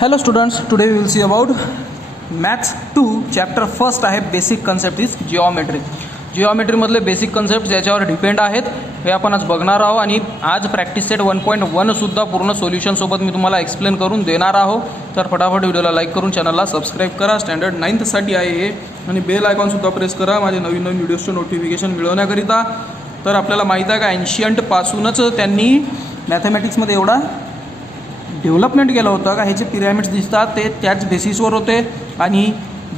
Hello students, today we will see about Maths 2 chapter first आहे basic concept is geometry. जिओमेट्रीमधले basic concept ज्याच्यावर depend आहेत हे आपण आज बघणार आहोत आणि आज प्रॅक्टिस सेट 1.1 सुद्धा पूर्ण सोल्युशनसोबत मी तुम्हाला एक्सप्लेन करून देणार आहोत. तर फटाफट व्हिडिओला लाईक करून चॅनलला सबस्क्राईब करा. स्टँडर्ड 9th आहे हे आणि बेल आयकॉनसुद्धा प्रेस करा माझे नवीन नवीन व्हिडिओजचे नोटिफिकेशन मिळवण्याकरिता. तर आपल्याला माहीत आहे का एन्शियंटपासूनच त्यांनी मॅथमॅटिक्समध्ये एवढा डेव्हलपमेंट केलं होतं का हे जे पिरॅमिड्स दिसतात ते त्याच बेसिसवर होते आणि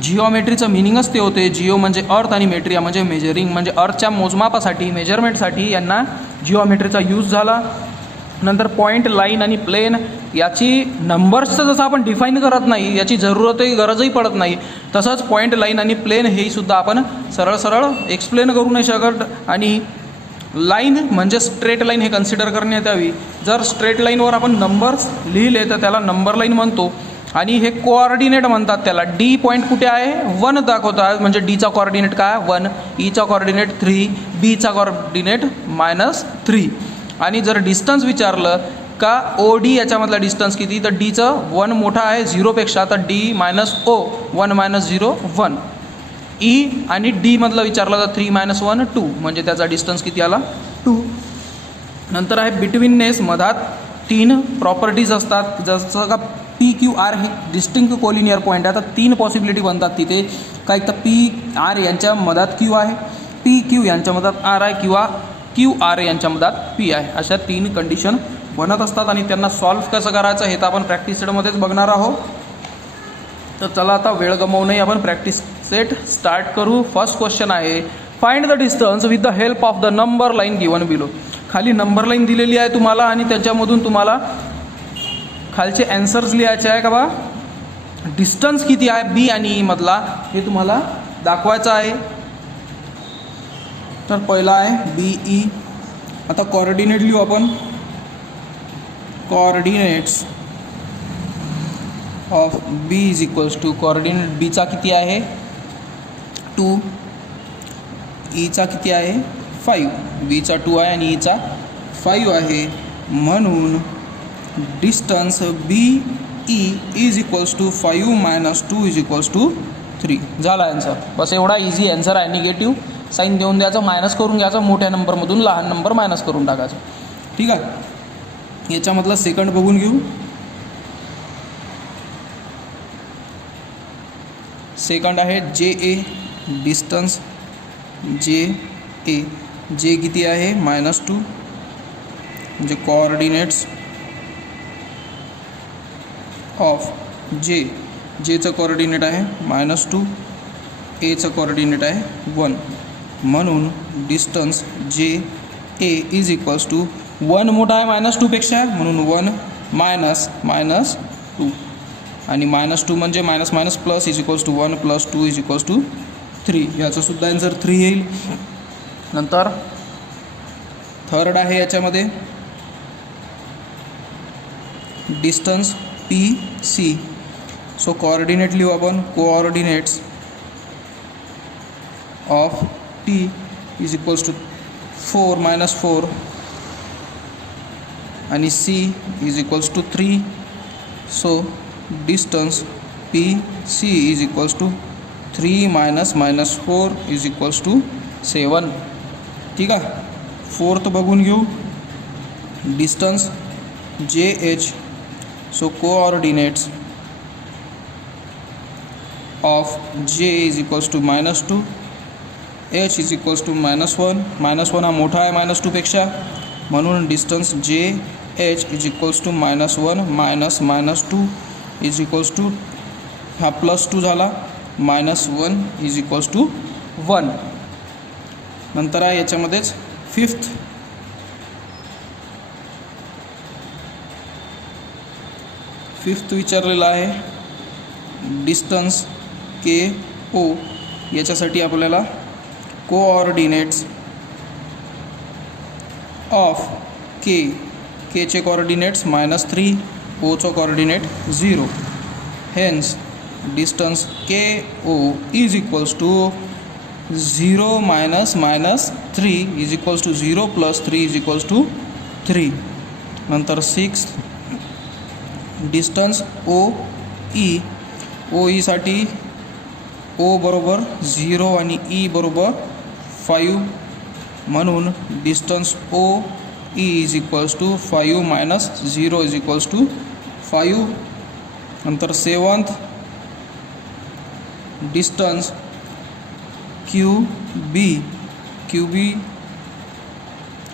जिओमेट्रीचं मिनिंगच ते होते. जिओ म्हणजे अर्थ आणि मेट्रिया म्हणजे मेजरिंग म्हणजे अर्थच्या मोजमापासाठी मेजरमेंटसाठी यांना जिओमेट्रीचा यूज झाला. नंतर पॉईंट लाईन आणि प्लेन याची नंबर्सचं जसं आपण डिफाईन करत नाही याची गरजही पडत नाही तसंच पॉईंट लाईन आणि प्लेन हेही सुद्धा आपण सरळ एक्सप्लेन करू नाही शकत. आणि लाईन म्हणजे स्ट्रेट लाईन हे कन्सिडर करण्यात यावी. जर स्ट्रेट लाईनवर आपण नंबर्स लिहिले तर त्याला नंबर लाईन म्हणतो आणि हे कोऑर्डिनेट म्हणतात त्याला. डी पॉईंट कुठे आहे 1 दाखवतात म्हणजे डीचा कोऑर्डिनेट काय 1, ईचा कोऑर्डिनेट 3, बीचा कोऑर्डिनेट -3. आणि जर डिस्टन्स विचारलं का ओ डी याच्यामधला डिस्टन्स किती तर डीचं 1 मोठा आहे 0पेक्षा तर डी -O 1 -0 1. ई आणि डी मधलं विचारलं तर 3 - 1 2 म्हणजे त्याचा डिस्टन्स किती आला 2. नंतर आहे बिटवीननेस. मधात 3 प्रॉपर्टीज असतात जसं का पी क्यू आर हे डिस्टिंक्ट कोलिनियर पॉईंट आहे. आता 3 पॉसिबिलिटी बनतात तिथे. काय तर पी आर यांच्या मधात क्यू आहे, पी क्यू यांच्या मधात आर आहे किंवा क्यू आर यांच्या मधात पी आहे. अशा 3 कंडिशन बनत असतात आणि त्यांना सॉल्व्ह कसं करायचं हे तर आपण प्रॅक्टिस सेटमध्येच बघणार आहोत. तर चला आता वेळ गमावू नये आपण प्रॅक्टिस सेट स्टार्ट करू. फर्स्ट क्वेश्चन आहे find the distance with the help of the number line given below. खाली नंबर लाईन दिलेली आहे तुम्हाला आणि त्याच्यामधून तुम्हाला खालचे ॲन्सर्स लिहायचे आहे का बा डिस्टन्स किती आहे बी आणि ई मधला हे तुम्हाला दाखवायचं आहे. तर पहिला आहे बी ई. आता कोऑर्डिनेट लिहू आपण. Coordinates of B is equals to coordinate बीचा किती आहे 2, ईचा किती आहे 5, बीचा 2 आहे आणि ईचा 5 आहे. म्हणून distance B E is equals to 5 - 2 is equals to 3. झाला आन्सर. बस एवढा इझी आन्सर आहे. निगेटिव्ह साईन देऊन द्यायचं, मायनस करून घ्यायचं, मोठ्या नंबरमधून लहान नंबर मायनस करून टाकायचं. ठीक आहे. याच्यामधला सेकंड बघून घेऊ. सेकंड आहे जे ए. डिस्टन्स जे ए. जे किती आहे -2 म्हणजे कोऑर्डिनेट्स ऑफ जे. जेचं कोऑर्डिनेट आहे -2, एचं कोऑर्डिनेट आहे 1. म्हणून डिस्टन्स जे ए इज इक्वल्स टू 1 मोठा आहे -2पेक्षा म्हणून 1 - -2 आणि -2 म्हणजे minus plus is equals to 1 + 2 is equals to 3. याचासुद्धा आन्सर 3 येईल. नंतर थर्ड आहे याच्यामध्ये distance P C. So coordinate लिहू आपण. Coordinates of P is equals to 4 - 4 आणि C is equals to 3. So distance P C is equals to 3 - -4 is equals to 7. ठीक आहे. फोर्थ बघून घेऊ. Distance J H. So coordinates of J is equals to -2, H is equals to -1. -1 हा मोठा आहे -2पेक्षा म्हणून distance J H is equals to -1 - -2 is equals to हा +2 झाला -1 इज इक्वल्स टू 1. नंतर आहे याच्यामध्येच फिफ्थ विचारलेला आहे डिस्टन्स के ओ. याच्यासाठी आपल्याला कोऑर्डिनेट्स ऑफ केचे कोऑर्डिनेट्स -3, ओचं coordinate 0. Hence distance K O is equals to 0 - -3 is equals to 0 + 3 is equals to 3. नंतर 6 डिस्टन्स डिस्टन्स ओ ईसाठी ओ बरोबर 0 आणि ई बरोबर 5, म्हणून distance O E is equals to 5 minus 0 is equals to 5. नंतर 7th distance Q B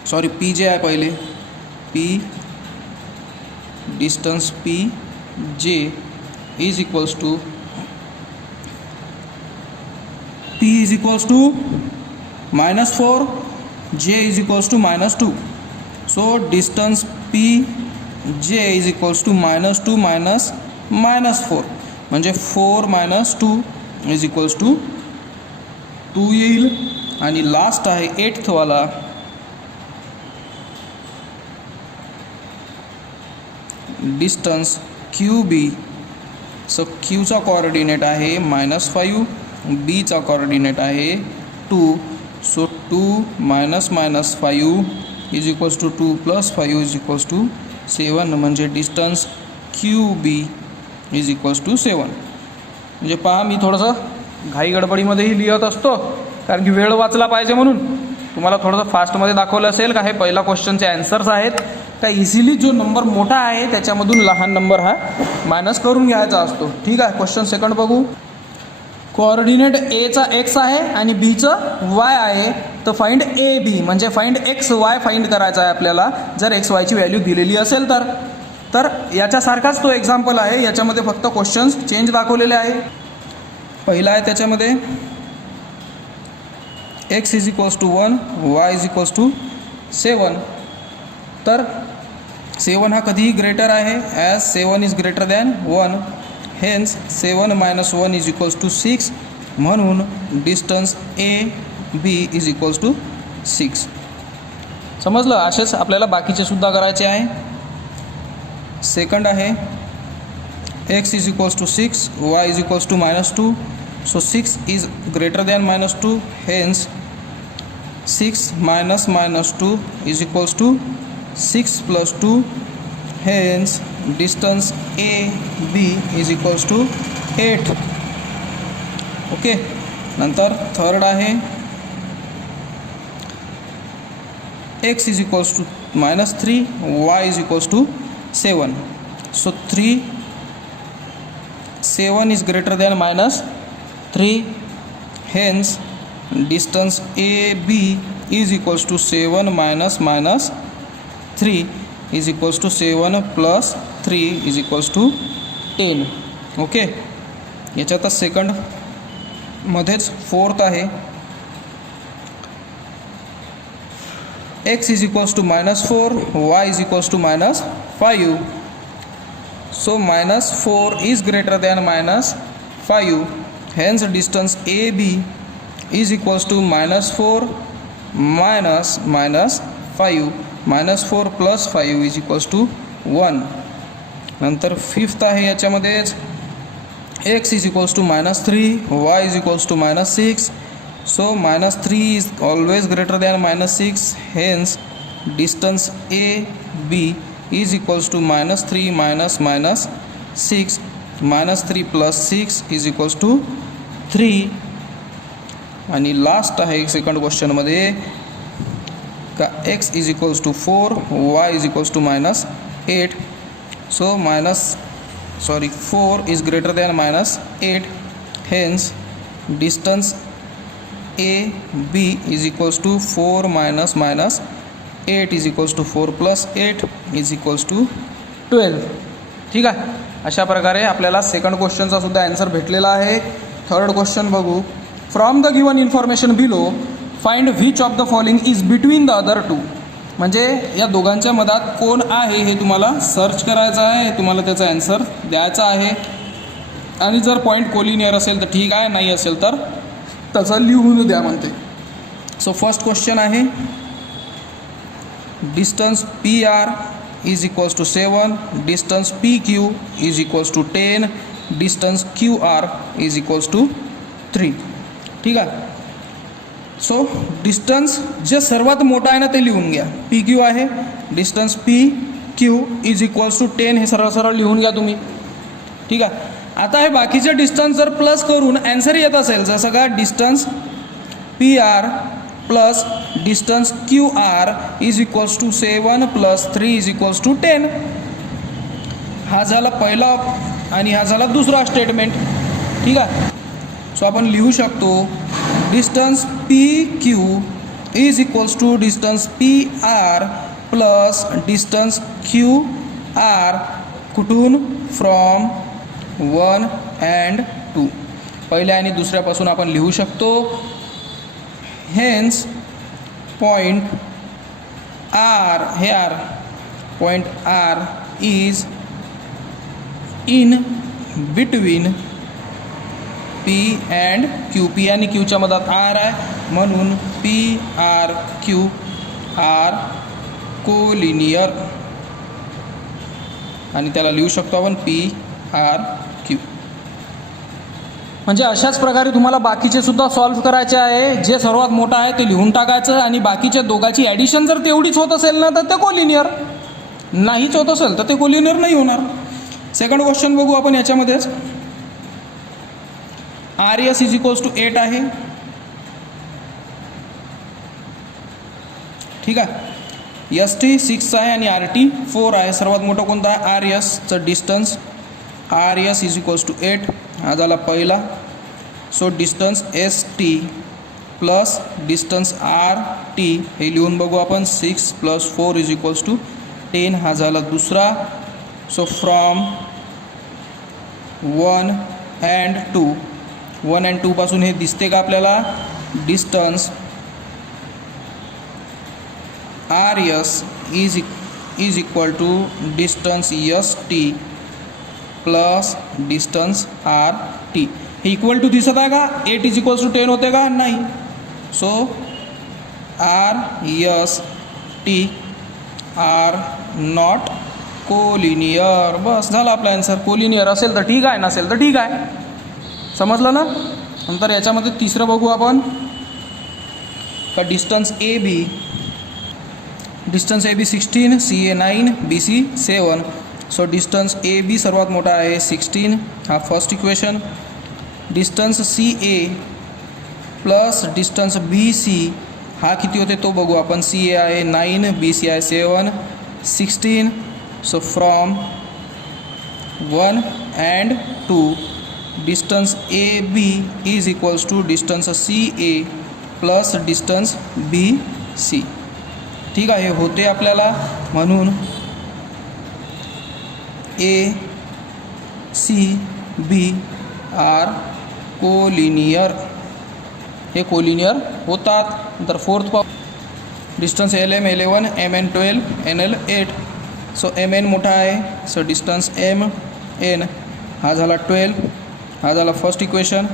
sorry P J आहे पहिले, P distance P J is equals to P is equals to -4, J is equals to -2. So distance P J is equals to -2 minus -4, म्हणजे 4 minus 2 is equals to 2 येईल. आणि last आहे 8th वाला, distance Q B. So क्यूचा coordinate आहे -5, बीचा coordinate आहे 2. So 2 minus 5 is equals to 2 plus 5 is equals to 7, म्हणजे distance Q B is equals to 7. म्हणजे पहा, मी थोडंसं घाई गडबडीमध्येही लिहत असतो कारण की वेळ वाचला पाहिजे म्हणून. तुम्हाला थोडंसं फास्टमध्ये दाखवलं असेल का हे पहिला क्वेश्चनचे ॲन्सर्स आहेत का इझिली जो नंबर मोठा आहे त्याच्यामधून लहान नंबर हा मायनस करून घ्यायचा असतो. ठीक आहे, क्वेश्चन सेकंड बघू. कोऑर्डिनेट एचा एक्स आहे आणि बीचं वाय आहे, तर फाइंड ए बी म्हणजे फाइंड एक्स वाय फाइंड करायचा आहे आपल्याला, जर एक्स वायची व्हॅल्यू दिलेली असेल तर याच्यासारखाच तो एक्झाम्पल आहे. याच्यामध्ये फक्त क्वेश्चन्स चेंज दाखवलेले आहे. पहिला आहे त्याच्यामध्ये X is equals to 1, Y is equals to 7. तर 7 हा कधीही ग्रेटर आहे as 7 is greater than 1. Hence 7 minus 1 is equals to 6, म्हणून distance A B is equals to 6. समजलं? असेच आपल्याला बाकीचे सुद्धा करायचे आहे. सेकंड आहे X is equals to 6, Y is equals to -2. So 6 is greater than -2. Hence 6 minus -2 is equals to 6 plus 2. Hence distance A B is equals to 8. Okay. नंतर third आहे X is equals to -3, Y is equals to 7. So 7 is greater than -3. Hence distance A B is equals to 7 minus -3 is equals to 7 plus 3 is equals to 10. Okay. याच्यातच सेकंडमध्येच fourth आहे X is equals to -4, Y is equals to -5. So -4 is greater than -5. Hence distance A B is equals to -4 minus -5. -4 plus 5 is equals to 1. नंतर fifth आहे याच्यामध्येच X is equals to -3, Y is equals to -6. So -3 is always greater than -6. Hence distance A B is equals to -3 minus -6. -3 plus 6 is equals to 3. आणि last आहे second क्वेश्चनमध्ये का X is equals to 4, Y is equals to -8. So 4 is greater than -8. Hence distance A B is equals to 4 minus -8 is equals to 4 plus 8 is equals to 12. ठीक आहे. अशा प्रकारे आपल्याला second क्वेश्चनचा सुद्धा ॲन्सर भेटलेला आहे. थर्ड क्वेश्चन बघू. From the given information below find which of the following is between the other two. म्हणजे या दोघांच्या मधात कोण आहे हे तुम्हाला सर्च करायचं आहे, तुम्हाला त्याचा ॲन्सर द्यायचा आहे. आणि जर पॉईंट कोलिनियर असेल तर ठीक आहे, नाही असेल तर त्याचं लिहून द्या म्हणते. सो फर्स्ट क्वेश्चन आहे distance P R is equals to 7, distance P Q is equals to 10, distance Q R is equals to 3. ठीक आहे. सो डिस्टन्स जे सर्वात मोठा आहे ना ते लिहून घ्या. पी क्यू आहे, distance P Q is equals to 10 हे सरळ सरळ लिहून घ्या तुम्ही. ठीक आहे. आता हे बाकीचे डिस्टन्स जर प्लस करून ॲन्सर येत असेल, जसं का distance P R plus distance Q R is equals to 7 plus 3 is equals to 10. हा झाला पहिला आणि हा झाला दुसरा स्टेटमेंट. ठीक आहे. सो आपण लिहू शकतो distance P Q is equals to distance P R plus distance Q R कुठून, फ्रॉम 1 and 2. पहिल्या आणि दुसऱ्यापासून आपण लिहू शकतो. हेन्स पॉईंट आर, हे R point R is in between P and Q. पी आणि क्यूच्या मधात आर आहे म्हणून P R Q are collinear आणि त्याला लिहू शकतो आपण पी आर क्यू. म्हणजे अशाच प्रकारे तुम्हाला बाकीचे सुद्धा सॉल्व्ह करायचे आहे. जे सर्वात मोठं आहे ते लिहून टाकायचं आणि बाकीच्या दोघांची ॲडिशन जर तेवढीच होत असेल ना तर ते कोलिनियर, नाहीच होत असेल तर ते कोलिनियर नाही होणार. सेकंड क्वेश्चन बघू आपण याच्यामध्येच. R S is equals to 8 आहे. ठीक आहे. एस टी 6 आहे आणि आर टी 4 आहे. सर्वात मोठं कोणतं आहे, आर एसचं distance R S is equals to 8. हा झाला पहिला. So distance S T plus distance R T हे लिहून बघू आपण. 6 प्लस 4 इज इक्वल्स टू 10 हा झाला दुसरा. सो फ्रॉम 1 and 2, 1 and 2 पासून हे दिसते का आपल्याला, distance R S is equal to distance S T plus distance R T. हे इक्वल टू दिसत आहे का, 8 इज इक्वल्स टू 10 होते का, नाही. So R S T are not collinear. बस झाला आपला आन्सर. कोलिनियर असेल तर ठीक आहे, नसेल तर ठीक आहे. समजलं ना. नंतर याच्यामध्ये तिसरं बघू आपण का distance A B. Distance A B 16, C A 9, B C 7. So distance A B सर्वात मोठा आहे 16, हा first equation. Distance C A plus distance B C हा किती होते तो बघू आपण. सी ए आहे 9, बी सी आहे 7, 16. So from 1 and 2 distance A B is equals to distance C A plus distance B C. ठीक आहे. होते आपल्याला म्हणून A C B are collinear. हे कोलिनियर होतात. नंतर फोर्थ पाहू. Distance L M 11, M N 12, N L 8. So M N मोठा आहे. सो डिस्टन्स एम एन हा झाला 12. हा झाला first equation.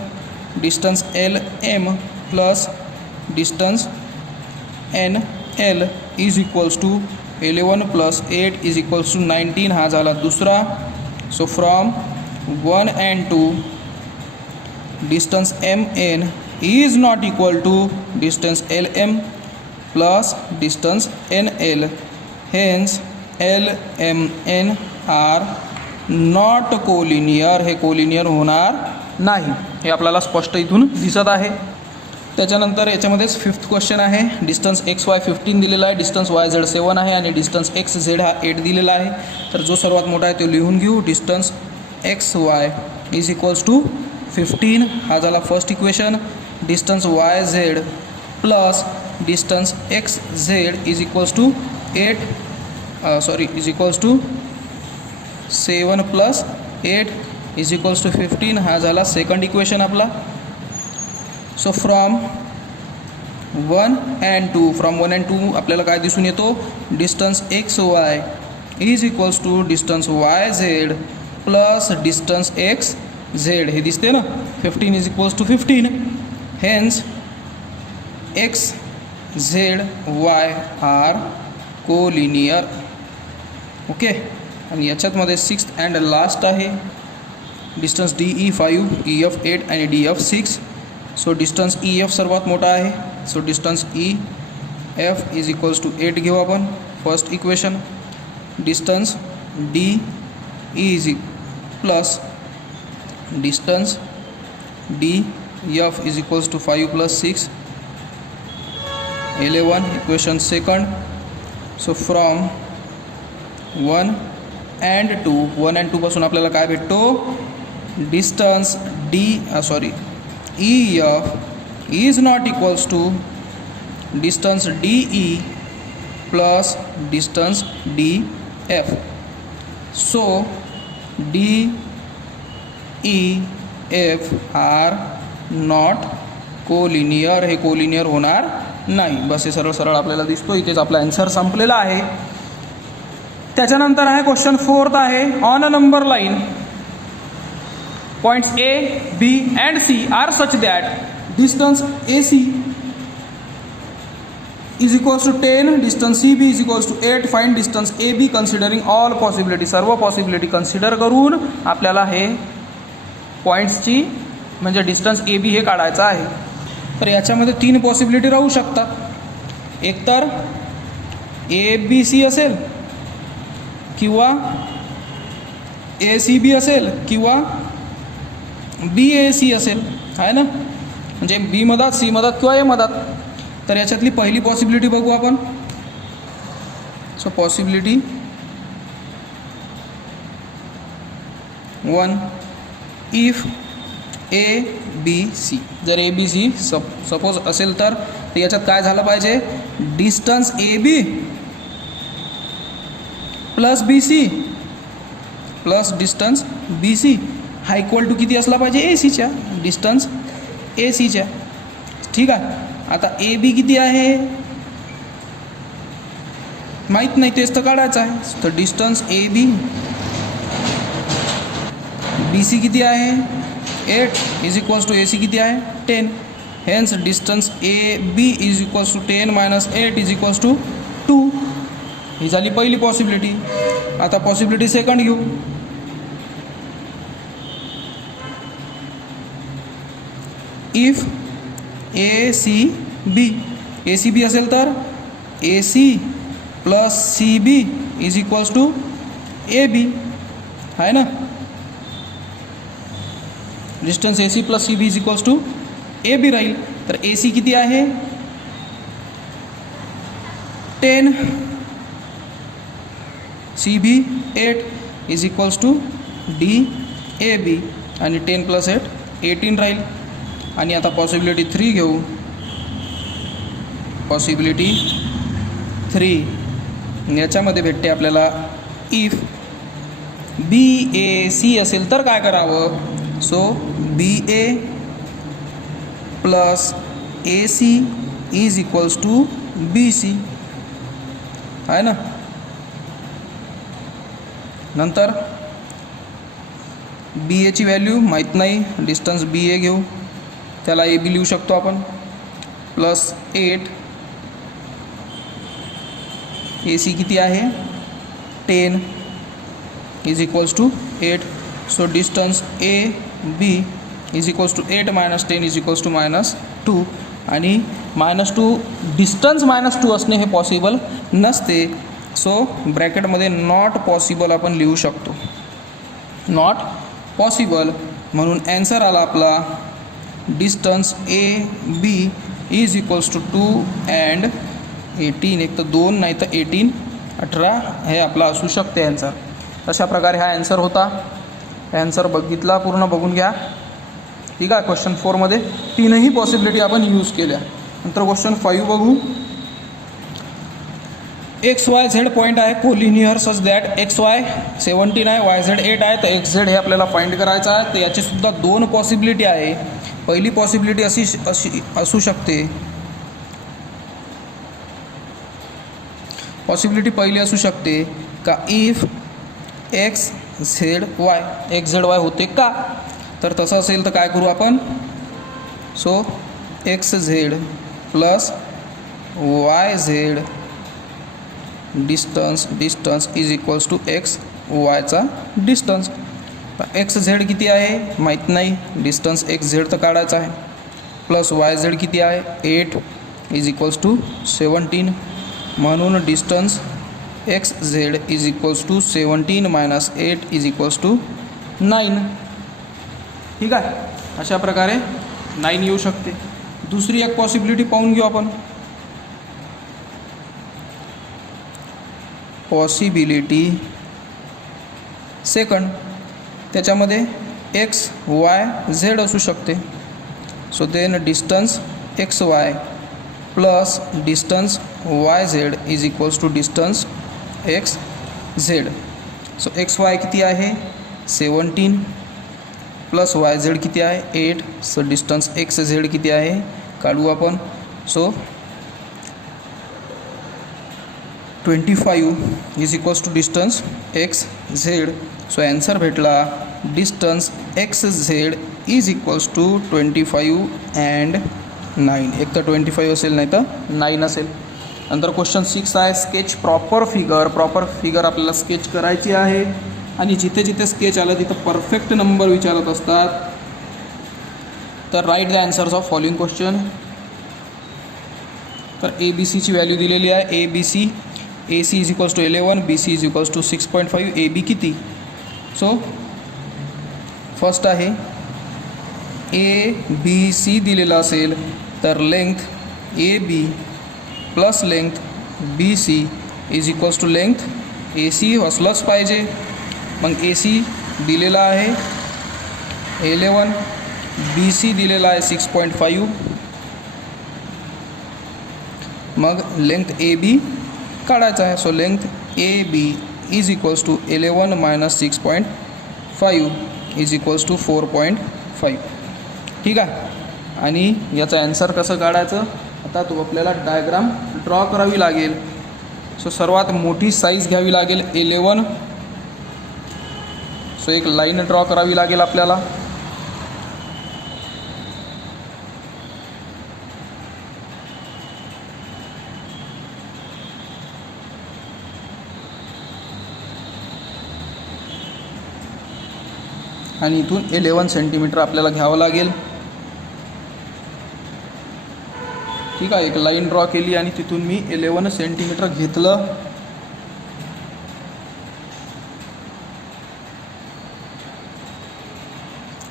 Distance L M plus distance N L is equals to 11 plus 8 is equals to 19 हा झाला दुसरा. So from 1 and 2 distance M N is not equal to distance L M plus distance N L. Hence L M N are not collinear. हे collinear होणार नाही. हे आपल्याला स्पष्ट इथून दिसत आहे. त्याच्यानंतर याच्यामध्येच फिफ्थ क्वेश्चन आहे. डिस्टन्स एक्स वाय 15 दिलेला आहे, डिस्टन्स वाय झेड 7 आहे आणि डिस्टन्स एक्स झेड हा 8 दिलेला आहे. तर जो सर्वात मोठा आहे तो लिहून घेऊ. Distance X Y is equals to 15 हा झाला first equation. Distance Y Z plus distance X Z is equals to 7 plus 8 is equals to 15 हा झाला सेकंड इक्वेशन आपला. So from 1 and 2 from 1 and 2 आपल्याला काय दिसून येतो, distance X Y is equals to distance Y Z plus distance X Z. हे दिसते ना. 15 is equals to 15. Hence X Z Y are collinear. Okay. आणि याच्यातमध्ये 6th अँड लास्ट आहे. Distance D E 5, E F 8 आणि D F 6. So distance E F सर्वात मोठा आहे. So distance E F is equals to 8 घेऊ आपण first equation. Distance D is plus distance D F is equals to 5 + 6 11 equation second. So from 1 and 2 1 and 2 पासून आपल्याला काय भेटतो distance D E F is not equals to distance D E plus distance D F. So D E F are not collinear, हे collinear होणार नाही. बस हे सरळ सरळ आपल्याला दिसतो. इथेच आपला आन्सर संपलेला आहे. त्याच्यानंतर आहे क्वेश्चन 4 आहे. On a number line points A B and C are such that distance A C is equals to 10, distance C B is equals to 8. Find distance A B considering all possibility. सर्व possibility consider करून आपल्याला हे पॉईंट्सची म्हणजे distance A बी हे काढायचं आहे. तर याच्यामध्ये 3 पॉसिबिलिटी राहू शकतात. एकतर ए बी सी असेल किंवा ए सी बी असेल किंवा बी ए सी असेल, आहे ना, म्हणजे बी मधात सी मधात किंवा ए मधात. तर याच्यातली पहिली पॉसिबिलिटी बघू आपण. So possibility 1 if A B C. जर ए बी सी सपोज असेल तर याच्यात काय झालं पाहिजे distance A B plus B C plus distance B C हा इक्वल टू किती असला पाहिजे ए सीच्या डिस्टन्स ए सीच्या. ठीक आहे. आता ए बी किती आहे माहीत नाही, तेच तर काढायचं आहे. तर distance A B B C किती आहे 8 is equals to A C किती आहे 10. Hence distance A B is equals to 10 - 8 is equals to 2. ही झाली पहिली पॉसिबिलिटी. आता पॉसिबिलिटी सेकंड घेऊ. इफ ए सी बी असेल तर A C plus C B is equals to A B, आहे ना. Distance A C plus C B is equals to A B राहील. तर ए सी किती आहे 10, C B 8 is equals to D A B आणि 10 + 8 18 राहील. आणि आता पॉसिबिलिटी 3 घेऊ. पॉसिबिलिटी 3 याच्यामध्ये भेटते आपल्याला इफ बी ए सी असेल तर काय करावं. So B A plus A C is equals to B C, आहे ना. नंतर बी एची व्हॅल्यू माहीत नाही, डिस्टन्स बी ए घेऊ, त्याला ए बी लिहू शकतो आपण प्लस 8. ए सी किती आहे 10 is equals to 8. So distance A B is equals to 8 - 10 is equals to -2. आणि -2 डिस्टन्स -2 असणे हे पॉसिबल नसते. सो ब्रॅकेटमध्ये नॉट पॉसिबल आपण लिहू शकतो. नॉट पॉसिबल म्हणून ॲन्सर आला आपला distance A B is equals to 2 and 18. एक तर 2 नाही तर 18 18 हे आपला असू शकते ॲन्सर. अशा प्रकारे हा ॲन्सर होता. ॲन्सर बघितला पूर्ण बघून घ्या. ठीक आहे. क्वेश्चन 4मध्ये 3ही पॉसिबिलिटी आपण यूज केल्या. नंतर क्वेश्चन 5 बघू. एक्स वाय झेड पॉईंट आहे collinear such that x Y 17 आहे, वाय झेड 8 आहे. तर एक्स झेड हे आपल्याला फाइंड करायचं आहे. तर याचीसुद्धा 2 पॉसिबिलिटी आहे. पहिली पॉसिबिलिटी अशी असू शकते. पॉसिबिलिटी पहिली असू शकते का if X Z Y X Z Y होते का. तर तसं असेल तर काय करू आपण. So X Z plus Y Z distance is equals to X वायचा डिस्टन्स. एक्स झेड किती आहे माहीत नाही, डिस्टन्स एक्स झेड तर काढायचा आहे. प्लस वाय झेड किती आहे 8 इज इक्वल्स टू 17. म्हणून distance X Z is equals to 17 minus 8 is equals to 9. ठीक आहे, अशा प्रकारे 9 येऊ शकते. दुसरी एक पॉसिबिलिटी पाहून घेऊ आपण. पॉसिबिलिटी सेकंड, त्याच्यामध्ये एक्स वाय झेड असू शकते. So then distance X Y plus distance Y Z is equals to distance X Z. So X Y किती आहे 17 प्लस वाय झेड किती आहे 8. सो डिस्टन्स एक्स झेड किती आहे काढू आपण. So 25 is equals to distance X Z. So answer भेटला distance X Z is equals to 25 and 9. एक तर 25 असेल नाही तर 9 असेल. नंतर क्वेश्चन 6 आहे sketch proper figure. Proper figure आपल्याला स्केच करायची आहे आणि जिथे जिथे स्केच आलं तिथं परफेक्ट नंबर विचारत असतात. तर write the answers of following question. तर ए बी सीची व्हॅल्यू दिलेली आहे. A B C, A C is equals to 11, B C is equals to 6.5, A B किती. सो फर्स्ट आहे ए बी सी दिलेला असेल तर length A B plus length B C is equals to length A C असलंच पाहिजे. मग ए C दिलेला आहे 11, बी सी दिलेला आहे 6.5. मग लेंथ ए बी काढायचा आहे. So length A B is equals to 11 minus 6.5 is equals to 4.5. ठीक आहे, आणि याचं ॲन्सर कसं काढायचं आता तो आपल्याला डायग्राम ड्रॉ करावी लागेल. सो सर्वात मोठी साईज घ्यावी लागेल 11. सो एक लाईन ड्रॉ करावी लागेल आपल्याला. आणि इथून 11 सेंटीमीटर आपल्याला घ्यावं लागेल. ठीक आहे, एक लाईन ड्रॉ केली आणि तिथून मी 11 सेंटीमीटर घेतलं.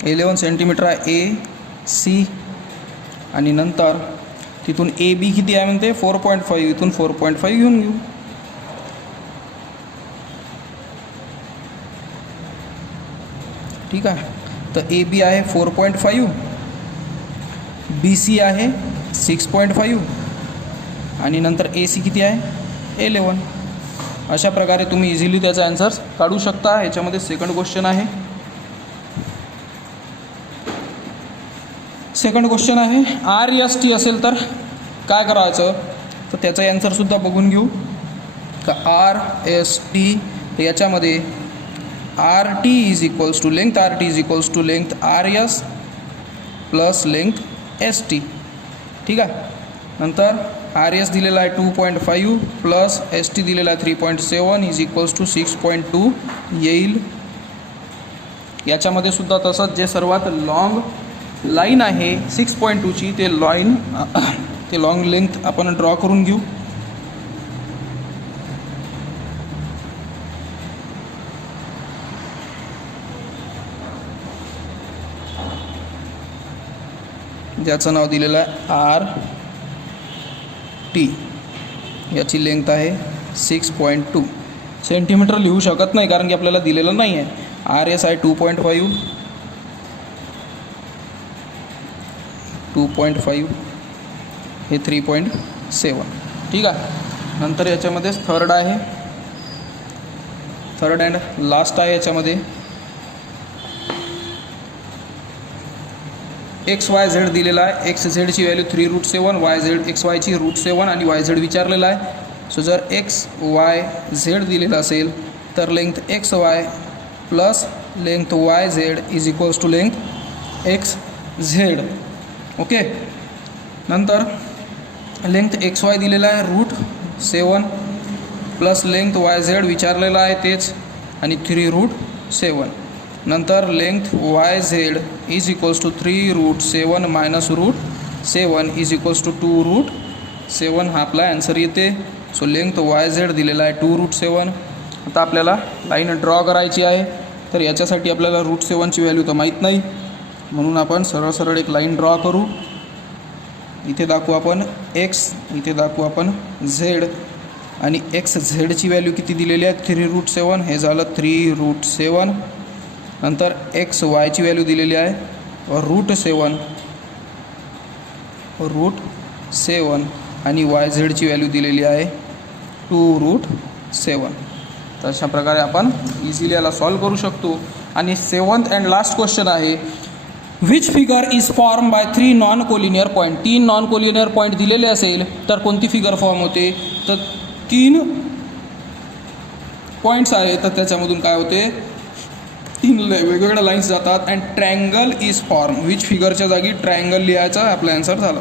इलेवन सेंटीमीटर आहे ए सी. आणि नंतर तिथून ए बी किती आहे म्हणते 4.5. इथून 4.5 घेऊन घेऊ. ठीक आहे, तर ए बी आहे 4.5, बी सी आहे 6.5 आणि नंतर ए सी किती आहे 11. अशा प्रकारे तुम्ही इझिली त्याचा ॲन्सर काढू शकता. याच्यामध्ये सेकंड क्वेश्चन आहे. सेकंड क्वेश्चन आहे आर एस टी असेल तर काय करायचं, तर त्याचा ॲन्सरसुद्धा बघून घेऊ. का आर एस टी याच्यामध्ये R T is equals to length R T is equals to length R S plus length S T. ठीक आहे, नंतर आर एस दिलेला आहे 2.5 प्लस एस टी दिलेला आहे 3.7 इज इक्वल्स टू 6.2 येईल. याच्यामध्ये सुद्धा तसंच जे सर्वात लॉंग लाईन आहे 6.2ची ते लॉंग लेंथ आपण ड्रॉ करून घेऊ. ज्याचं नाव दिलेलं आहे आर टी. याची लेंथ आहे 6.2 सेंटीमीटर. लिहू शकत नाही कारण की आपल्याला दिलेलं नाही आहे. आर एस आहे 2.5 हे 3.7. ठीक आहे, नंतर याच्यामध्येच थर्ड आहे. थर्ड अँड लास्ट आहे. याच्यामध्ये एक्स वाय झेड दिलेला आहे. एक्स झेडची व्हॅल्यू 3√7, वाय झेड एक्स वायची √7 आणि वाय झेड विचारलेला आहे. सो जर एक्स वाय झेड दिलेला असेल तर length X Y plus length Y Z is equals to length X Z. Okay, नंतर लेंथ एक्स वाय दिलेला आहे √7 प्लस लेंथ वाय झेड विचारलेला आहे तेच आणि 3√7. नंतर length Y Z is equals to 3√7 minus √7 is equals to 2√7. हा आपला ॲन्सर येते. सो लेंथ वाय झेड दिलेला आहे 2√7. आता आपल्याला लाईन ड्रॉ करायची आहे. तर याच्यासाठी आपल्याला √7ची व्हॅल्यू तर माहीत नाही, म्हणून आपण सरळ सरळ एक लाईन ड्रॉ करू. इथे दाखवू आपण एक्स, इथे दाखवू आपण झेड, आणि एक्स झेडची व्हॅल्यू किती दिलेली आहे 3√7. हे झालं 3√7. नंतर एक्स वायची व्हॅल्यू दिलेली आहे √7 आणि वाय झेडची व्हॅल्यू दिलेली आहे 2√7. तर अशा प्रकारे आपण इझिली याला सॉल्व करू शकतो. आणि 7th अँड लास्ट क्वेश्चन आहे, which figure is form by 3 non collinear point. 3 non collinear point दिलेले असेल तर कोणती फिगर फॉर्म होते. तर 3 पॉईंट्स आहे, तर त्याच्यामधून काय होते 3 वेगवेगळ्या लाईन्स जातात. And triangle is form. Which फिगरच्या जागी ट्रायंगल लिहायचा आपला आन्सर झाला.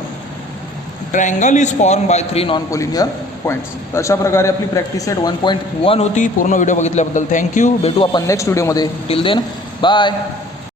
Triangle is form by 3 non collinear points. तर अशा प्रकारे आपली प्रॅक्टिस सेट 1.1 होती. पूर्ण व्हिडिओ बघितल्याबद्दल थँक्यू. भेटू आपण नेक्स्ट व्हिडिओमध्ये. Till then bye.